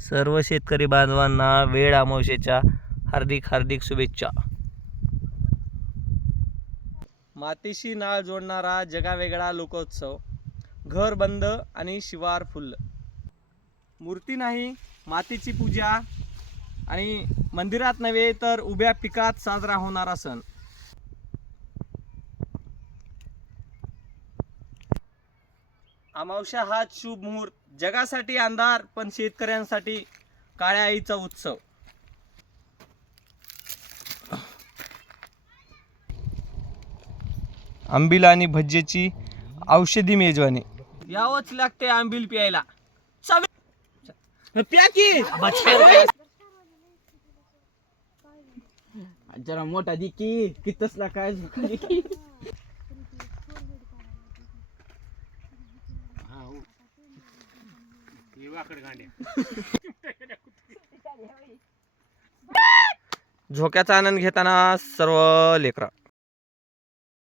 सर्व शेतकरी बांधवांना वेळ अमावस्येच्या हार्दिक शुभेच्छा. मातीशी नाळ जोडणारा जगावेगळा लोकोत्सव, घर बंद आणि शिवार फुल्ल. मूर्ती नाही, मातीची पूजा आणि मंदिरात नव्हे तर उभ्या पिकात साजरा होणारा सण. अमावस्या हा शुभ मुहूर्त, जगासाठी अंधार पण शेतकऱ्यांसाठी काळ्या आईचा उत्सव. आंबील आणि भज्जेची औषधी मेजवानी. यावंच लागते आंबील प्यायला. प्या की जरा मोठा दी की कितसला काय झोक्याचा आनंद घेताना सर्व लेकरा